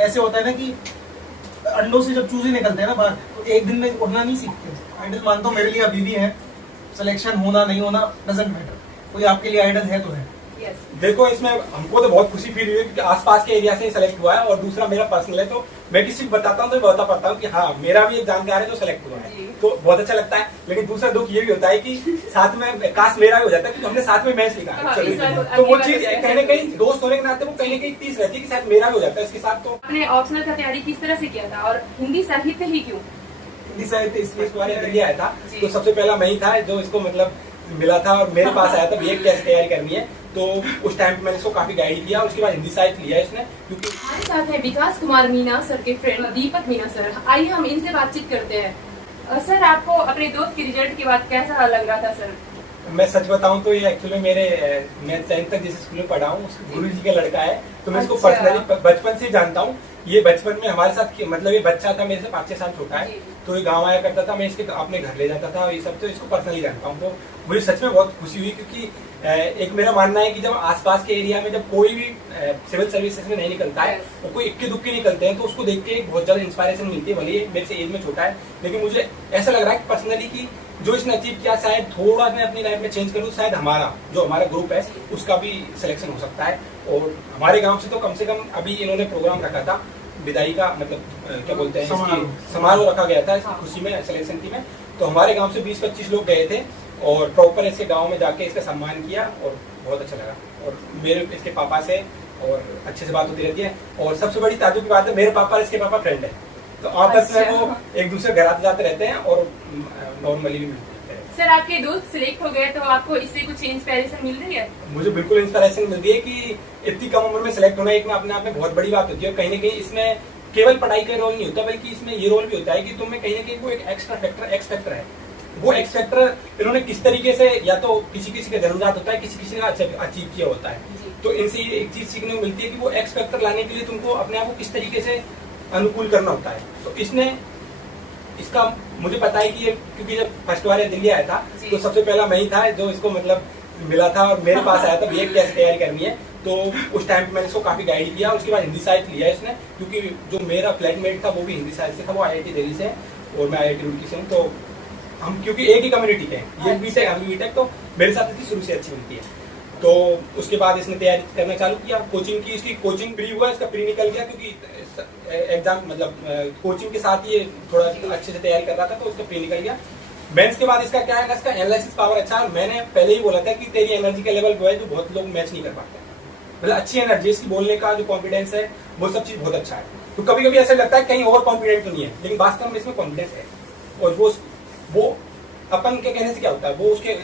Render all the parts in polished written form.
ऐसे होता है ना कि अंडों से जब चूजे निकलते हैं ना बाहर, तो एक दिन में उड़ना नहीं सीखते। आइडल मानता हूँ मेरे लिए अभी भी है, सिलेक्शन होना नहीं होना डजंट मैटर, कोई आपके लिए आइडल है तो है। देखो इसमें हमको तो बहुत खुशी फील हुई है क्योंकि आसपास के एरिया से सिलेक्ट हुआ है, और दूसरा मेरा पर्सनल है, तो मैं किसी को बताता हूँ तो बता पाता हूँ कि हाँ मेरा भी एक जानकार है जो सिलेक्ट हुआ है, तो बहुत अच्छा लगता है। लेकिन दूसरा दुख ये भी होता है कि साथ में काश मेरा भी हो जाता है, क्योंकि हमने साथ में मैच लिखा है, तो वो चीज कहीं ना कहीं दोस्त होने के नाते वो कहीं ना कहीं तीस रहती है कि शायद मेरा भी हो जाता है इसके साथ। तो आपने ऑप्शनल का तैयारी किस तरह से किया था और हिंदी साहित्य ही क्यों? हिंदी साहित्य इसलिए इस बार दिल्ली आया था, तो सबसे पहला मैं ही था जो इसको मतलब मिला था और मेरे पास आया था भैया कैसे तैयारी करनी है, तो उस टाइम पे मैंने इसको काफी गाइड किया। उसके बाद हिंदी साहित्य लिया इसने, क्योंकि हमारे साथ है विकास कुमार मीना सर के फ्रेंड दीपक मीना सर। आइए हम इनसे बातचीत करते हैं। सर आपको अपने दोस्त के रिजल्ट के बाद कैसा लग रहा था सर? मैं सच बताऊं तो ये एक्चुअली मैं 10th तक जिस स्कूल में पढ़ा हूँ उसके गुरु जी का लड़का है, तो मैं इसको पर्सनली बचपन से जानता हूँ। ये बचपन में हमारे साथ मतलब ये बच्चा था मेरे से 5-6 साल छोटा है, तो ये गांव आया करता था, मैं इसके अपने घर ले जाता था और ये सब, तो इसको पर्सनली जानता हूँ। तो मुझे सच में बहुत खुशी हुई, क्योंकि एक मेरा मानना है कि जब आसपास के एरिया में जब कोई भी सिविल सर्विसेज में नहीं निकलता है, वो कोई इक्के दुक्के निकलते हैं, तो उसको देख के बहुत ज्यादा इंस्पायरेशन मिलती है। भले ये मेरे से एज में छोटा है, लेकिन मुझे ऐसा लग रहा है पर्सनली कि जो इसने अचीव किया शायद थोड़ा मैं अपनी लाइफ में चेंज करूँ, शायद हमारा ग्रुप है उसका भी सिलेक्शन हो सकता है। और हमारे गांव से तो कम से कम अभी इन्होंने प्रोग्राम रखा था विदाई का, मतलब क्या बोलते हैं समारोह रखा गया था इसकी खुशी में, सिलेक्शन की में, तो हमारे गांव से 20-25 लोग गए थे और प्रॉपर इसके गांव में जाके इसका सम्मान किया और बहुत अच्छा लगा। और मेरे इसके पापा से और अच्छे से बात होती रहती है, और सबसे बड़ी ताज्जुब की बात है मेरे पापा और इसके पापा फ्रेंड है, तो आपस में वो एक दूसरे घर आते जाते रहते हैं और नॉर्मली भी मिलते हैं। सर आपके दोस्त सिलेक्ट हो गए, तो आपको इससे कुछ इंस्पिरेशन मिल रही है? मुझे बिल्कुल इंस्पिरेशन मिलती है कि इतनी कम उम्र में सिलेक्ट होना एक में अपने आप में बहुत बड़ी बात होती है। कहीं ना कहीं इसमें केवल पढ़ाई का रोल नहीं होता, बल्कि इसमें ये रोल भी होता है कि तुम्हें कहीं ना कहीं वो एक एक्स्ट्रा फैक्टर एक्स फैक्टर है। वो एक्स फैक्टर इन्होंने किस तरीके से, या तो किसी किसी का जन्मजात होता है, किसी किसी का अचीव किया होता है, तो इनसे एक चीज सीखने को मिलती है कि वो एक्स फैक्टर लाने के लिए तुमको अपने आप को किस तरीके से अनुकूल करना होता है। तो इसने इसका मुझे पता है कि ये, क्योंकि जब फर्स्ट बार दिल्ली आया था तो सबसे पहला मैं ही था जो इसको मतलब मिला था और मेरे पास आया था भैया कैसे तैयारी करनी है, तो उस टाइम पे मैंने इसको काफी गाइड किया। उसके बाद हिंदी साहित्य लिया इसने, क्योंकि जो मेरा फ्लैटमेट था वो भी हिंदी साहित्य से था, वो IIT दिल्ली से और मैं IIT रुड़की से हूँ, तो हम क्योंकि एक ही कम्युनिटी के हैं, ये बीटेक हम बीटेक, तो मेरे साथ इसकी शुरू से अच्छी मिलती है। तो उसके बाद इसने तैयारी करना चालू किया, कोचिंग की, इसकी कोचिंग प्री हुआ, इसका प्री निकल गया, क्योंकि एग्जाम मतलब कोचिंग के साथ ये थोड़ा अच्छे से तैयारी कर रहा था, तो उसका प्री निकल गया। मेंस के बाद इसका क्या है, इसका एनालिसिस पावर अच्छा है। मैंने पहले ही बोला था कि तेरी एनर्जी का लेवल वो है जो बहुत लोग मैच नहीं कर पाते, मतलब अच्छी एनर्जी, इसकी बोलने का जो कॉन्फिडेंस है वो सब चीज बहुत अच्छा है। तो कभी कभी ऐसा लगता है कहीं ओवर कॉन्फिडेंट तो नहीं है, लेकिन वास्तव में इसमें कॉन्फिडेंस है। और वो अपन के कहने से क्या होता है, वो उसके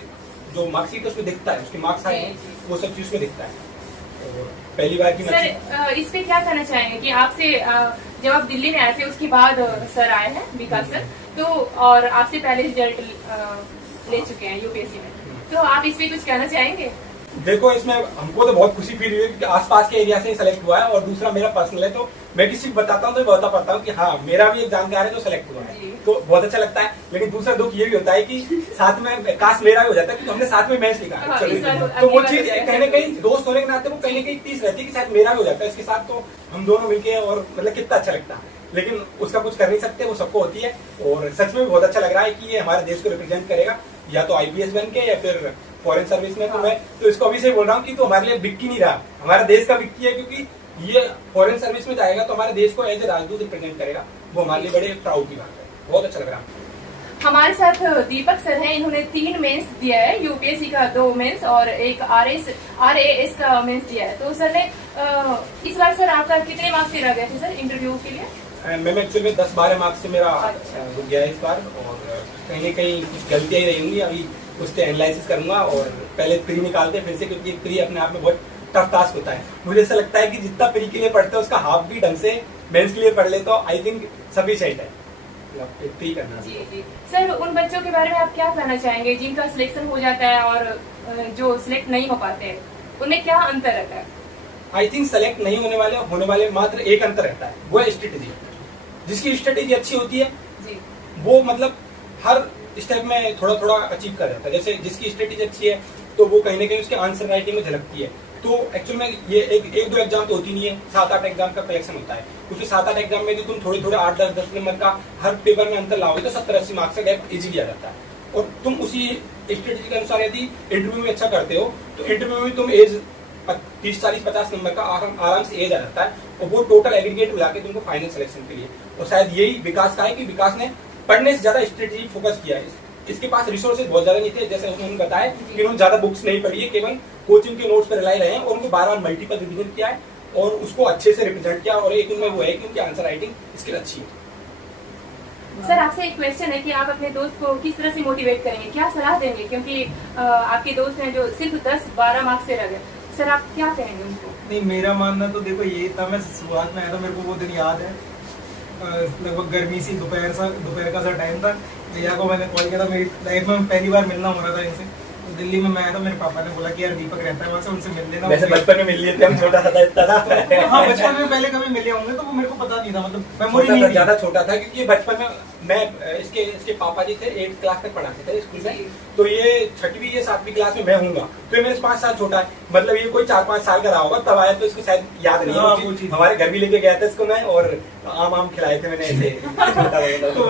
जो मार्कशीट है उसमें दिखता है, उसके मार्क्स आए हैं वो सब चीज में दिखता है। और पहली बार की सर इस पे क्या कहना चाहेंगे कि आपसे जब आप दिल्ली में आए थे उसके बाद सर आए हैं विकास सर, तो और आपसे पहले रिजल्ट ले चुके हैं UPSC में, तो आप इस पे कुछ कहना चाहेंगे? देखो इसमें हमको तो बहुत खुशी फील हुई है क्योंकि आसपास के एरिया से सिलेक्ट हुआ है, और दूसरा मेरा पर्सनल है, तो मैं किसी को बताता हूँ तो बता पाता हूँ कि हाँ मेरा भी एक जानकार है जो सिलेक्ट हुआ है, तो बहुत अच्छा लगता है। लेकिन दूसरा दुख ये भी होता है कि साथ में काश मेरा भी हो जाता है, क्योंकि हमने साथ में मैच लिखा है, तो वो चीज कहीं ना कहीं दोस्त होने के नाते वो कहीं ना कहीं तीस रहती है कि शायद मेरा भी हो जाता है इसके साथ, तो हम दोनों मिलके और मतलब कितना अच्छा लगता है। लेकिन उसका कुछ कर नहीं सकते, वो सबको होती है। और सच में बहुत अच्छा लग रहा है कि ये हमारे देश को रिप्रेजेंट करेगा, या तो IPS बन के या फिर फॉरेन सर्विस में। तो मैं तो इसको अभी से बोल रहा हूँ कि तो हमारे लिए विक्की नहीं रहा, हमारा देश का विक्की है, क्योंकि ये फॉरेन सर्विस में जाएगा तो हमारे देश को एज ए राजदूत रिप्रेजेंट करेगा, वो हमारे लिए बड़े प्राउड की बात है। बहुत अच्छा लग रहा है। हमारे साथ दीपक सर हैं, इन्होंने 3 मेंस दिया है, UPSC का 2 मेंस और एक RAS का मेंस दिया है। तो सर ने इस बार सर आपका कितने मार्क्स से रह गए थे सर इंटरव्यू के लिए? मैं एक्चुअली 10-12 मार्क्स से मेरा रुक गया है इस बार, और कहीं न कहीं कुछ गलतियां ही रही होंगी, अभी उससे एनालिसिस करूंगा और पहले प्री निकालते हैं फिर से, क्योंकि प्री अपने आप में बहुत टफ टास्क होता है। मुझे ऐसा लगता है कि जितना प्री के लिए पढ़ते हैं उसका हाफ भी ढंग से मेंस के लिए पढ़ ले तो आई थिंक सफिशिएंट है, प्री करना। जी सर, उन बच्चों के बारे में आप क्या कहना चाहेंगे जिनका सिलेक्शन हो जाता है और जो सिलेक्ट नहीं हो पाते हैं, उनमें क्या अंतर रहता है? आई थिंक सेलेक्ट नहीं होने वाले मात्र एक अंतर रहता है, वो है स्ट्रेटेजी। जिसकी स्ट्रेटेजी अच्छी होती है जी, वो मतलब हर स्टेप में थोड़ा थोड़ा अचीव कर रहता है। जैसे जिसकी स्ट्रेटेजी अच्छी है तो वो कहीं ना कहीं उसके आंसर राइटिंग में झलकती है, तो एक्चुअल में ये एक दो एग्जाम तो होती नहीं है, 7-8 एग्जाम का कलेक्शन होता है। उसमें 7-8 एग्जाम में भी तुम थोड़े 8-10 नंबर का हर पेपर में अंतर लाओगे तो 70-80 मार्क्स का गैप इजीली आ जाता है। और तुम उसी स्ट्रेटेजी के अनुसार यदि इंटरव्यू में अच्छा करते हो तो इंटरव्यू में तुम एज 30-40-50 नंबर का आराम से एज आ जाता है, और वो टोटल एग्रीगेट मिला के तुमको फाइनल सिलेक्शन के लिए। और शायद यही विकास का है कि विकास ने पढ़ने से ज्यादा स्ट्रेटेजी फोकस किया है। इसके पास रिसोर्सेज बहुत ज्यादा नहीं थे, जैसे उन्होंने बताया कि उन्होंने ज्यादा बुक्स नहीं पढ़ी है, केवल कोचिंग के नोट्स पर रिलाई रहे हैं, और उनको बार-बार मल्टीपल रिवीजन किया है और उसको अच्छे से रिप्रेजेंट किया। और एक उनमें वो है कि उनकी आंसर राइटिंग स्किल अच्छी है। सर आपसे एक क्वेश्चन है कि आप अपने दोस्त को किस तरह से मोटिवेट करेंगे, क्या सलाह देंगे, क्योंकि आपके दोस्त हैं जो सिर्फ 10-12 मार्क्स से रह गए, सर आप क्या कहेंगे उनको? नहीं, मेरा मानना तो देखो ये था, मैं शुरुआत में आया था, मेरे को वो दिन याद है, लगभग गर्मी सी दोपहर का सा टाइम था। भैया को मैंने कॉल किया था, मेरी लाइफ में पहली बार मिलना हो रहा था इनसे। तो दिल्ली में मैं आया था, मेरे पापा ने बोला कि यार दीपक रहता है वहाँ से, उनसे मिल लेना। वैसे बचपन में मिल लिए थे हम, छोटा सा था। हाँ, बचपन में पहले कभी मिले होंगे तो वो मेरे को पता नहीं था, मतलब मेमोरी नहीं थी। ज्यादा छोटा था क्योंकि बचपन में मैं इसके पापा जी थे 8th क्लास तक पढ़ाते थे स्कूल में, तो ये 6वीं या 7वीं क्लास में मैं हूँगा, तो ये मेरे से 5 साल छोटा है। मतलब ये कोई 4-5 साल का रहा होगा तब आया, तो इसको शायद याद नहीं है। हमारे घर भी लेके गया था इसको मैं, और आम खिलाए थे मैंने ऐसे। तो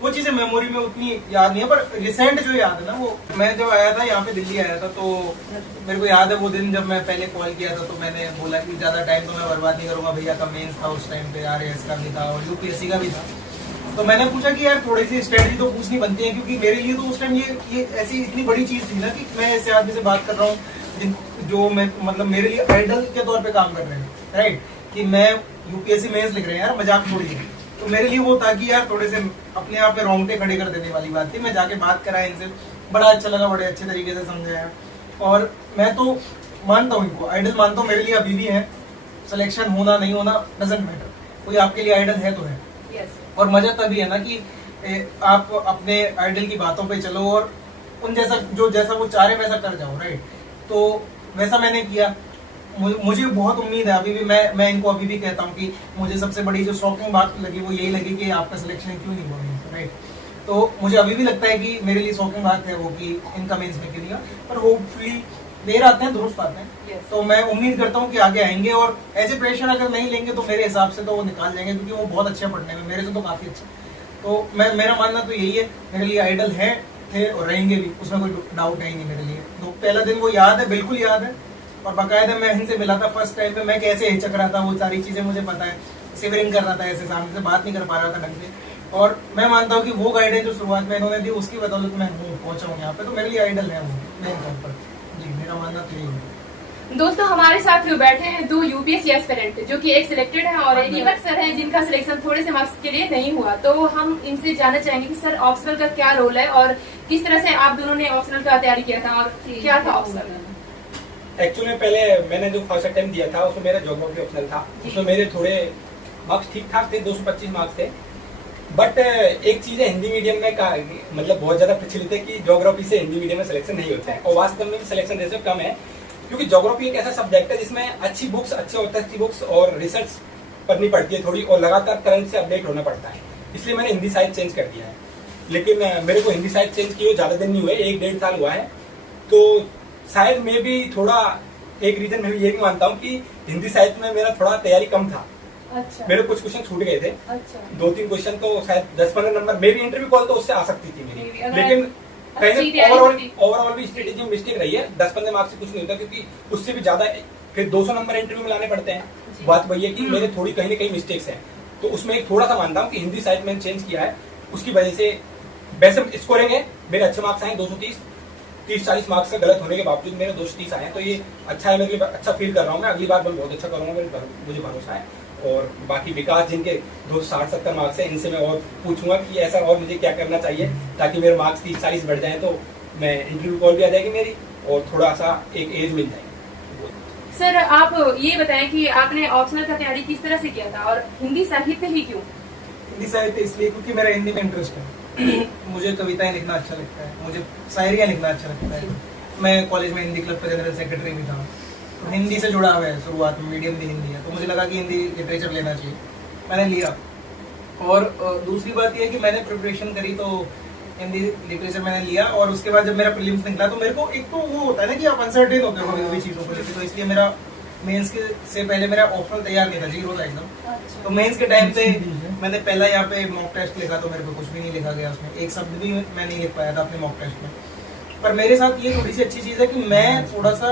वो चीजें मेमोरी में उतनी याद नहीं है, पर रिसेंट जो याद है ना, वो मैं जब आया था यहाँ पे दिल्ली आया था, तो मेरे को याद है वो दिन जब मैं पहले कॉल किया था, तो मैंने बोला कि ज्यादा टाइम तो मैं बर्बाद नहीं करूंगा, भैया का मेंस था उस टाइम पे, RAS का भी था और UPSC का भी था। तो मैंने पूछा कि यार थोड़ी सी स्ट्रेटजी तो पूछनी बनती है, क्योंकि मेरे लिए तो उस टाइम ये ऐसी इतनी बड़ी चीज थी ना कि मैं ऐसे आदमी से बात कर रहा हूँ जो मैं मतलब मेरे लिए आइडल के तौर पे काम कर रहे हैं, राइट, कि मैं UPSC मेंस लिख रहे हैं यार, मजाक छोड़िए। तो मेरे लिए वो था कि यार थोड़े से अपने आप में रोंगटे खड़े कर देने वाली बात थी। मैं जाके बात करा इनसे, बड़ा अच्छा लगा, बड़े अच्छे तरीके से समझाया। और मैं तो मानता हूँ इनको आइडल मानता हूँ, मेरे लिए अभी भी है। सिलेक्शन होना नहीं होना डजंट मैटर, कोई आपके लिए आइडल है तो है। और मजा तभी है ना कि आप अपने आइडल की बातों पे चलो और उन जैसा वो चाह रहे वैसा कर जाओ, राइट। तो वैसा मैंने किया। मुझे बहुत उम्मीद है अभी भी, मैं इनको अभी भी कहता हूँ कि मुझे सबसे बड़ी जो शॉकिंग बात लगी वो यही लगी कि आपका सिलेक्शन क्यों नहीं हुआ, राइट। तो मुझे अभी भी लगता है कि मेरे लिए शॉकिंग बात है वो कि इनका मेंस में क्यों नहीं हुआ, पर होपफुली देर आते हैं दुरुस्त आते हैं। तो मैं उम्मीद करता हूँ कि आगे आएंगे, और ऐसे प्रेशर अगर नहीं लेंगे तो मेरे हिसाब से तो वो निकाल जाएंगे, क्योंकि वो बहुत अच्छे पढ़ने में, मेरे से तो काफी अच्छे। तो मेरा मानना तो यही है, मेरे लिए आइडल है, थे और रहेंगे भी, उसमें कोई डाउट है ही नहीं मेरे लिए। तो पहला दिन वो याद है, बिल्कुल याद है। और बाकायदा मैं इनसे मिला था फर्स्ट टाइम पे, मैं कैसे हिचक रहा था, वो सारी चीजें मुझे पता है। सिवरिंग कर रहा था, ऐसे सामने से बात नहीं कर पा रहा था ढंग से। और मैं मानता हूँ कि वो गाइडेंस जो शुरुआत में इन्होंने दी, उसकी बदौलत मैं पहुंचा हूँ यहाँ पे। तो मेरे लिए आइडल है वो मेन तौर पर। जी, मेरा मानना तो यही है। दोस्तों हमारे साथ बैठे हैं 2 UPSC एस्पिरेंट, जो कि एक सिलेक्टेड है और एक दीपक सर है जिनका सिलेक्शन थोड़े से मार्क्स के लिए नहीं हुआ। तो हम इनसे जानना चाहेंगे कि सर ऑप्शनल का क्या रोल है और किस तरह से आप दोनों ने ऑप्शनल का तैयारी किया था और क्या था ऑप्शनल? एक्चुअली में पहले मैंने जो फर्स्ट अटेम्प्ट दिया था उसमें मेरा ज्योग्राफी ऑप्शनल था, उसमें मेरे थोड़े मार्क्स ठीक ठाक थे, 225 मार्क्स थे। बट एक चीज है, हिंदी मीडियम में मतलब बहुत ज्यादा प्रचलित है कि ज्योग्राफी से हिंदी मीडियम में सिलेक्शन नहीं होता है, और वास्तव में सिलेक्शन रेशियो कम है, क्योंकि ज्योग्राफी एक ऐसा सब्जेक्ट है जिसमें अच्छी बुक्स, अच्छे ऑथर्स की बुक्स और रिसर्च पढ़नी पड़ती है थोड़ी, और लगातार करंट से अपडेट होना पड़ता है। इसलिए मैंने हिंदी साइड चेंज कर दिया है। लेकिन मेरे को हिंदी साइड चेंज किए ज्यादा दिन नहीं हुए, 1-1.5 साल हुआ है। तो शायद मैं भी थोड़ा एक रीजन मैं भी ये भी मानता हूँ कि हिंदी साहित्य में मेरा थोड़ा तैयारी कम था। अच्छा। मेरे कुछ क्वेश्चन छूट गए थे। अच्छा। 2-3 क्वेश्चन तो शायद 10-15 नंबर मेरी इंटरव्यू कॉल तो उससे आ सकती थी मेरी, लेकिन कहीं ओवरऑल भी स्ट्रेटेजी में मिस्टेक रही है। 10-15 मार्क्स से कुछ नहीं होता, क्योंकि उससे भी ज्यादा फिर 200 नंबर इंटरव्यू में लाने पड़ते हैं। बात वही है कि मेरे थोड़ी कहीं ना कहीं मिस्टेक्स हैं, तो उसमें एक थोड़ा सा मानता हूँ कि हिंदी साहित्य मैंने चेंज किया है, उसकी वजह से वैसे स्कोरिंग है मेरे अच्छे मार्क्स आए 230-40 मार्क्स का गलत होने के बावजूद मेरे 230 आए, तो ये अच्छा है, मेरे लिए अच्छा फील कर रहा हूँ मैं। अगली बार मैं बहुत अच्छा करूंगा, मुझे भरोसा है। और बाकी विकास जिनके 260-70 मार्क्स है, इनसे मैं और पूछूंगा कि ऐसा और मुझे क्या करना चाहिए ताकि मेरे मार्क्स 30-40 बढ़ जाए, तो मैं इंटरव्यू कॉल भी आ जाएगी मेरी और थोड़ा सा एक एज मिल जाएगी। सर आप ये बताएं कि आपने ऑप्शनल का तैयारी किस तरह से किया था और हिंदी साहित्य ही क्यों? हिंदी साहित्य इसलिए क्योंकि मेरा हिंदी में इंटरेस्ट है। मुझे कविताएं लिखना अच्छा लगता है, मुझे शायरियाँ लिखना अच्छा लगता है। मैं कॉलेज में हिंदी क्लब का जनरल सेक्रेटरी भी था, तो हिंदी से जुड़ा हुआ है। शुरुआत में मीडियम भी हिंदी है, तो मुझे लगा कि हिंदी लिटरेचर लेना चाहिए, मैंने लिया। और दूसरी बात यह है कि मैंने प्रिपरेशन करी तो हिंदी लिटरेचर मैंने लिया, और उसके बाद जब मेरा प्रीलिम्स निकला तो मेरे को एक तो वो होता है ना कि आप अनसर्टेन होते हो कभी चीज़ों को लेकर, तो इसलिए मेरा मेंस के से पहले मेरा ऑप्शनल तैयार नहीं था, जीरो था एकदम। अच्छा। तो मेंस के टाइम पे मैंने पहला यहाँ पे मॉक टेस्ट लिखा तो मेरे को कुछ भी नहीं लिखा गया उसमें, एक शब्द भी मैं नहीं लिख पाया था अपने मॉक टेस्ट में। पर मेरे साथ ये थोड़ी सी अच्छी चीज़ है कि मैं थोड़ा सा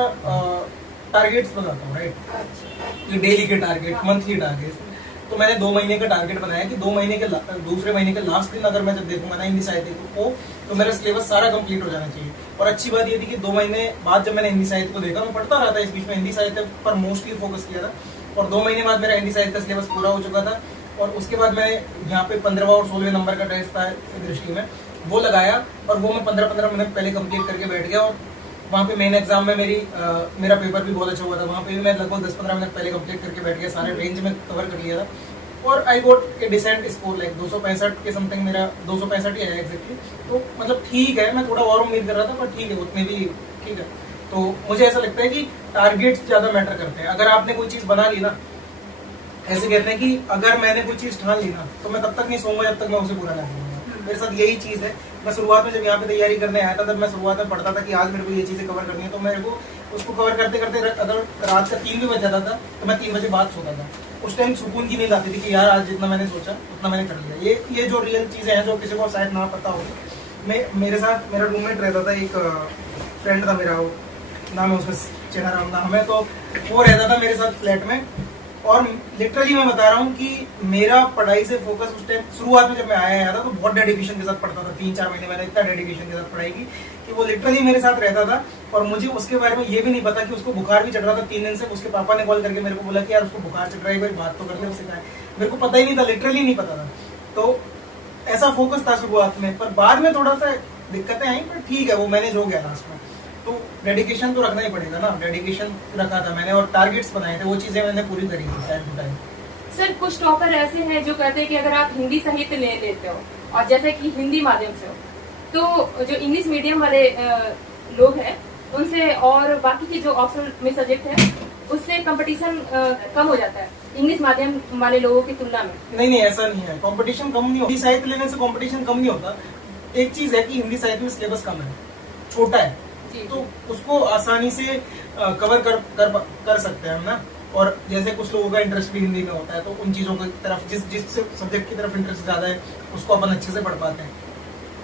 टारगेट्स बनाता हूँ, राइट, ये डेली के टारगेट, मंथली टारगेट। तो मैंने 2 महीने का टारगेट बनाया कि 2 महीने के दूसरे महीने के लास्ट दिन अगर मैं जब देखूंगा ना हिंदी साहित्य को तो मेरा सिलेबस सारा कंप्लीट हो जाना चाहिए। और अच्छी बात ये थी कि 2 महीने बाद जब मैंने हिंदी साहित्य को देखा, मैं पढ़ता रहा था इस बीच में, हिंदी साहित्य पर मोस्टली फोकस किया था, और 2 महीने बाद मेरा हिंदी साहित्य का सिलेबस पूरा हो चुका था। और उसके बाद मैंने यहाँ पे 15वां और 16वें नंबर का टेस्ट था दृष्टि में, वो लगाया, और वो मैं 15-15 मिनट पहले कंप्लीट करके बैठ गया। और वहाँ पे मेन एग्जाम में मेरा पेपर भी बहुत अच्छा हुआ था, वहाँ पे भी मैं लगभग 10-15 मिनट पहले कंप्लीट करके बैठ गया, सारे रेंज में कवर कर लिया था, और आई गोट ए डिसेंट स्कोर, लाइक 265 के समथिंग, मेरा 265 ही आया एग्जैक्टली। तो मतलब ठीक है, मैं थोड़ा और उम्मीद कर रहा था, पर ठीक है, उतने भी ठीक है। तो मुझे ऐसा लगता है कि टारगेट्स ज्यादा मैटर करते हैं। अगर आपने कोई चीज बना ली ना, ऐसे कहते हैं कि अगर मैंने कोई चीज ठान ली ना, तो मैं तब तक नहीं सोऊंगा जब तक मैं उसे पूरा ना करूंगा। मेरे साथ यही चीज है। मैं शुरुआत में जब यहाँ पे तैयारी करने आया था, तब मैं शुरुआत में पढ़ता था कि आज मेरे को ये चीजें कवर करनी है, तो मेरे को उसको कवर करते करते अगर रात का 3 भी बज जाता था तो मैं 3 बजे बाद सोता था। उस टाइम सुकून की नींद आती थी कि यार आज जितना मैंने सोचा उतना मैंने कर लिया। ये जो रियल चीजें हैं जो किसी को शायद ना पता हो। मेरे साथ मेरा रूममेट रहता था, एक फ्रेंड था मेरा, वो नाम है उसका चेहरा राम नाम है, तो वो रहता था मेरे साथ फ्लैट में। और लिटरली मैं बता रहा हूँ कि मेरा पढ़ाई से फोकस उस टाइम शुरुआत में जब मैं आया था तो बहुत डेडिकेशन के साथ पढ़ता था। 3-4 महीने मैंने इतना डेडिकेशन के साथ पढ़ाई की कि वो लिटरली मेरे साथ रहता था। और मुझे उसके बारे में ये भी नहीं पता कि उसको बुखार भी चढ़ रहा था 3 दिन से। उसके पापा ने कॉल करके मेरे को बोला कि यार उसको बुखार चढ़ रहा है, भाई बात तो कर ले उससे। क्या मेरे को पता ही नहीं था, लिटरली नहीं पता था। तो ऐसा फोकस था शुरुआत में, पर बाद में थोड़ा सा दिक्कतें आई, पर ठीक है, वो मैनेज हो गया लास्ट में। तो डेडिकेशन तो रखना ही पड़ेगा ना, डेडिकेशन रखा था मैंने और टारगेट्स बनाए थे, वो चीजें मैंने पूरी करी थी टाइम टू टाइम। सर कुछ टॉपर ऐसे हैं जो कहते हैं कि अगर आप हिंदी साहित्य ले लेते हो और जैसे कि हिंदी माध्यम से हो, तो जो इंग्लिश मीडियम वाले लोग हैं उनसे और बाकी के जो ऑप्शनल में सब्जेक्ट है उससे कंपटीशन कम हो जाता है इंग्लिश माध्यम वाले लोगों की तुलना में। नहीं, ऐसा नहीं है, कंपटीशन कम नहीं होता। हिंदी साहित्य लेने से कंपटीशन कम नहीं होता। एक चीज है कि हिंदी साहित्य में सिलेबस कम है, छोटा है, तो उसको आसानी से कवर कर सकते हैं हम ना। और जैसे कुछ लोगों का इंटरेस्ट भी हिंदी में होता है, तो उन चीजों की तरफ जिस सब्जेक्ट की तरफ इंटरेस्ट ज्यादा है उसको अपन अच्छे से पढ़ पाते हैं।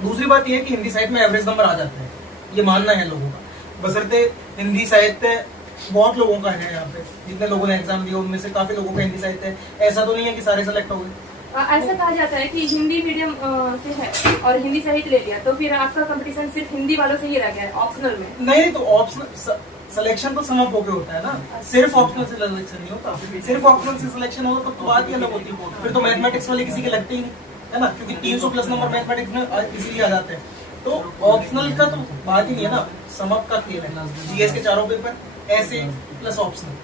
दूसरी बात यह है कि हिंदी साहित्य में एवरेज नंबर आ जाते हैं, ये मानना है लोगों का। बशर्ते हिंदी साहित्य बहुत लोगों का है, यहाँ पे जितने लोगों ने एग्जाम दिया उनमें से काफी लोगों का हिंदी साहित्य है। ऐसा तो नहीं है कि सारे सेलेक्ट हो गए। ऐसा कहा जाता है कि हिंदी मीडियम से है और हिंदी साहित्य ले लिया तो फिर आपका कंपटीशन सिर्फ हिंदी वालों से ही रह गया है ऑप्शनल में। नहीं, तो ऑप्शनल सिलेक्शन तो समअप होके होता है ना, सिर्फ ऑप्शनल से सिलेक्शन नहीं होता। सिर्फ ऑप्शनल से सिलेक्शन होगा तो बात ही अलग होती है। फिर तो मैथमेटिक्स वाले किसी के लगते ही नहीं है ना, क्योंकि 300 प्लस नंबर मैथमेटिक्स में इजीली आ जाते हैं। तो ऑप्शनल का तो बात ही नहीं है ना, समअप का खेल है। जीएस के चारों पेपर, ऐसे प्लस ऑप्शनल,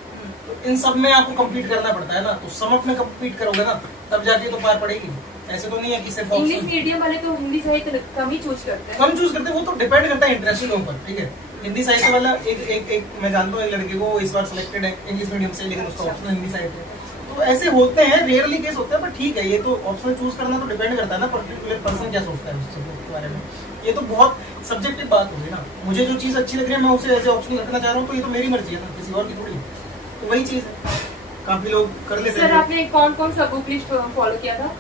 तो इन सब में आपको कंप्लीट करना पड़ता है ना। तो समअप में कंप्लीट करोगे ना तब जाके तो पार पड़ेगी। ऐसे तो नहीं है कि सिर्फ इंग्लिश मीडियम वाले तो हिंदी साहित्य कम ही चूज करते हैं। कम चूज करते हैं, वो तो डिपेंड करता है इंटरेस्ट के ऊपर। ठीक है, हिंदी साहित्य वाला एक मैं जानता हूँ एक लड़के को इस बार सिलेक्टेड है इंग्लिश मीडियम से, लेकिन उसका ऑप्शनल हिंदी साहित्य है। तो ऐसे होते हैं, रेयरली केस होते हैं, पर ठीक है, ये तो ऑप्शनल चूज करना तो डिपेंड करता है ना पर्टिकुलर पर्सन क्या सोचता है उस सब्जेक्ट के बारे में। ये तो बहुत सब्जेक्टिव बात होगी ना। मुझे जो चीज अच्छी लग रही है मैं उसे एज ऑप्शनल रखना चाह रहा हूँ, तो ये तो मेरी मर्जी है ना, किसी और की थोड़ी। तो वही चीज है, काफी लोग कर लेते हैं। सर आपने कौन कौन सा बुक लिस्ट फॉलो किया था?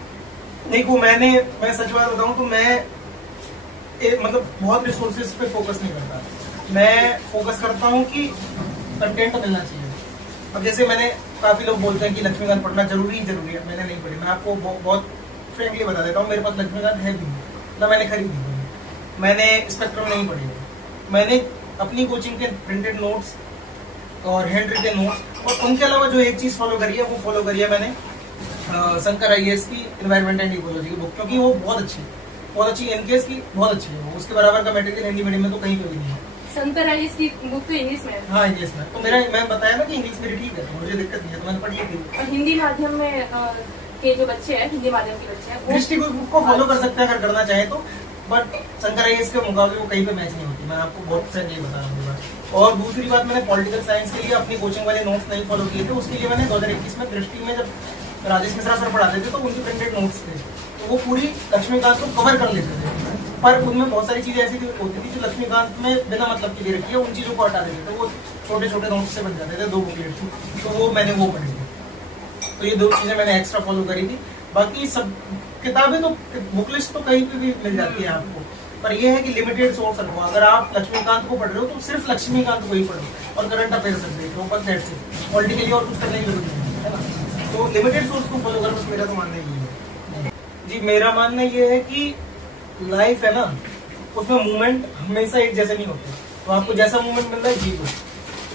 देखो मैं सच बात बताऊं तो मैं मतलब बहुत रिसोर्सेज पे फोकस नहीं करता। मैं फोकस करता हूं कि कंटेंट मिलना चाहिए। अब जैसे मैंने काफी लोग बोलते हैं कि लक्ष्मीकांत पढ़ना जरूरी है, मैंने नहीं पढ़ी। मैं आपको बहुत फ्रेंकली बता देता हूँ, मेरे पास लक्ष्मीकांत है भी ना, मैंने खरीदी, मैंने स्पेक्ट्रम नहीं पढ़ी। मैंने अपनी कोचिंग के प्रिंटेड नोट्स और हैंड रिटन नोट्स और उनके अलावा जो एक चीज फॉलो करी है वो फॉलो करी है मैंने शंकर IAS की एनवायरमेंट एंड इकोलॉजी की बुक, क्योंकि वो बहुत अच्छी एनकेएस की बहुत अच्छी है। उसके बराबर का मटेरियल हिंदी मीडियम में तो कहीं पे भी नहीं है। शंकर IAS की बुक तो इंग्लिश में है। हाँ, इंग्लिश में। तो मैं बताया ना कि इंग्लिश मेरी ठीक है, तो मुझे दिक्कत नहीं है, तो मैंने पढ़ ली थी। और हिंदी माध्यम में के जो बच्चे हैं, हिंदी माध्यम के बच्चे हैं, दृष्टि बुक को फॉलो कर सकते हैं अगर करना चाहे तो, बट शंकर IAS के मुकाबले वो कहीं पे मैच नहीं होती। मैं आपको बहुत फ्रेंकली बता रहा हूँ। और दूसरी बात, मैंने पॉलिटिकल साइंस के लिए अपनी कोचिंग वाले नोट्स नहीं फॉलो किए थे। उसके लिए मैंने 2021 में दृष्टि में जब राजेश मिश्रा सर पढ़ाते थे तो उनके प्रिंटेड नोट्स थे, तो वो पूरी लक्ष्मीकांत को कवर कर लेते थे। पर उनमें बहुत सारी चीजें ऐसी होती थी जो लक्ष्मीकांत में बिना मतलब के लिए रखी है, उन चीजों को हटा देते थे, वो छोटे छोटे नोट्स से बन जाते थे 2 बुकलेट, तो वो मैंने वो पढ़ी थी। तो ये 2 चीजें मैंने एक्स्ट्रा फॉलो करी थी। बाकी सब किताबें तो बुकलिस्ट तो कहीं पे भी मिल जाती है आपको, पर ये है कि लिमिटेड सोर्स रखो। अगर आप लक्ष्मीकांत को पढ़ रहे हो तो सिर्फ लक्ष्मीकांत को ही पढ़ो और करंट अफेयर्स देख लो, बस दैट्स इट। पॉलिटिकली और कुछ करने की जरूरत नहीं है ना। तो लिमिटेड सोर्स को फॉलो करो, बस मेरा तो मानना ही है जी। मेरा मानना ये है कि लाइफ है ना, उसमें मूवमेंट हमेशा एक जैसे नहीं होते, तो आपको जैसा मूवमेंट मिल रहा है जी लो।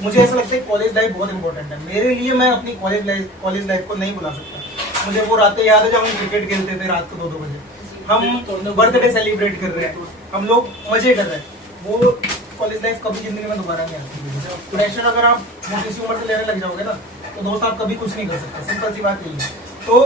मुझे ऐसा लगता है कॉलेज लाइफ बहुत इंपॉर्टेंट है मेरे लिए। मैं अपनी कॉलेज लाइफ को नहीं भुला सकता। मुझे वो रातें याद है जब हम क्रिकेट खेलते थे रात को 2-2 बजे, हम बर्थडे सेलिब्रेट कर रहे हैं, हम लोग मजे कर रहे हैं। वो कॉलेज लाइफ कभी जिंदगी में दोबारा नहीं आती। प्रेशर अगर आप मोटी सी उम्र से लेने लग जाओगे ना, तो दोस्त आप कभी कुछ नहीं कर सकते, सिंपल सी बात यही है। तो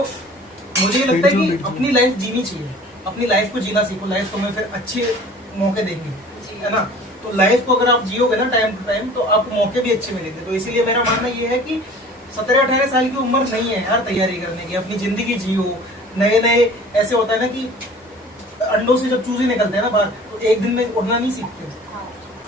मुझे ये लगता है कि अपनी लाइफ जीनी चाहिए, अपनी लाइफ को जीना सीखो, लाइफ तुम्हें फिर अच्छे मौके देंगे, है ना। तो लाइफ को अगर आप जियोगे ना टाइम टू टाइम, तो आपको मौके भी अच्छे मिलेंगे। तो इसीलिए मेरा मानना ये है कि 17-18 साल की उम्र नहीं है यार तैयारी करने की, अपनी जिंदगी जियो। नए नए ऐसे होता है ना कि अंडों से जब चूजे निकलते हैं ना बाहर, तो एक दिन में उड़ना नहीं सीखते,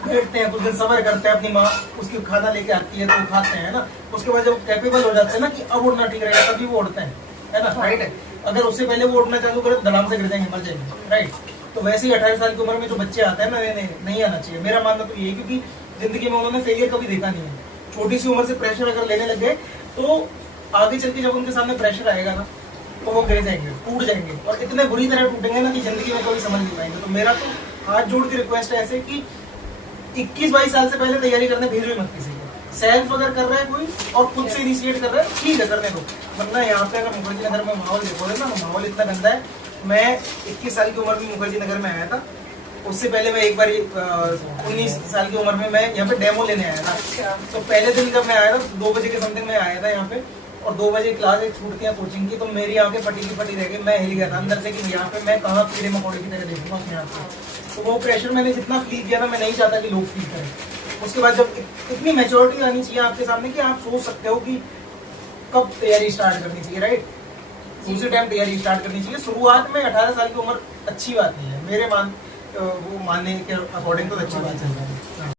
बैठते हैं कुछ दिन सबर करते हैं, अपनी माँ उसकी खाना लेके आती है तो खाते हैं ना। उसके बाद जब कैपेबल हो जाते हैं ना कि अब उड़ना ठीक रहेगा, तभी वो उड़ते हैं, है ना, राइट है। अगर उससे पहले वो उड़ना चालू करे तो धड़ाम से गिर जाएंगे, मर जाएंगे, राइट। तो वैसे ही 18 साल की उम्र में जो बच्चे आते हैं ना, नहीं आना चाहिए। मेरा मानना तो ये है, क्योंकि जिंदगी में उन्होंने फेलियर कभी देखा नहीं है। छोटी सी उम्र से प्रेशर अगर लेने लग गए तो आगे चल के जब उनके सामने प्रेशर आएगा ना, तो वो गिर जाएंगे, टूट जाएंगे, और इतने बुरी तरह टूटेंगे ना कि जिंदगी में कभी समझ नहीं पाएंगे। तो मेरा तो हाथ जोड़ के रिक्वेस्ट है ऐसे कि 21-22 साल से पहले तैयारी करने भेजो ही मत किसी को। सेल्फ अगर कर रहा है कोई और खुद से इनिशिएट कर रहा है, ठीक है करने दो, वरना यहाँ पे अगर मुखर्जी नगर में माहौल देखोगे ना, माहौल इतना गंदा है। मैं 21 साल की उम्र में मुखर्जी नगर में आया था, उससे पहले मैं एक बार 19 साल की उम्र में मैं यहाँ पे डेमो लेने आया था। तो पहले दिन जब मैं आया था 2 बजे के समथिंग में आया था यहाँ पे, और 2 बजे क्लास एक छूटती है कोचिंग की, तो मेरी आंखें फटी की फटी रह गई। मैं हिल गया था अंदर से कि यहाँ पे मैं कहाँ कीड़े मकोड़े की तरह देखूंगा अपने आप को। तो वो प्रेशर मैंने जितना फील किया ना, मैं नहीं चाहता कि लोग फील करें। उसके बाद जब इतनी मैच्योरिटी आनी चाहिए आपके सामने कि आप सोच सकते हो कि कब तैयारी स्टार्ट करनी चाहिए, राइट। उसी टाइम तैयारी स्टार्ट करनी चाहिए। शुरुआत में 18 साल की उम्र अच्छी बात नहीं है, मेरे वो मानने के अकॉर्डिंग तो अच्छी बात है।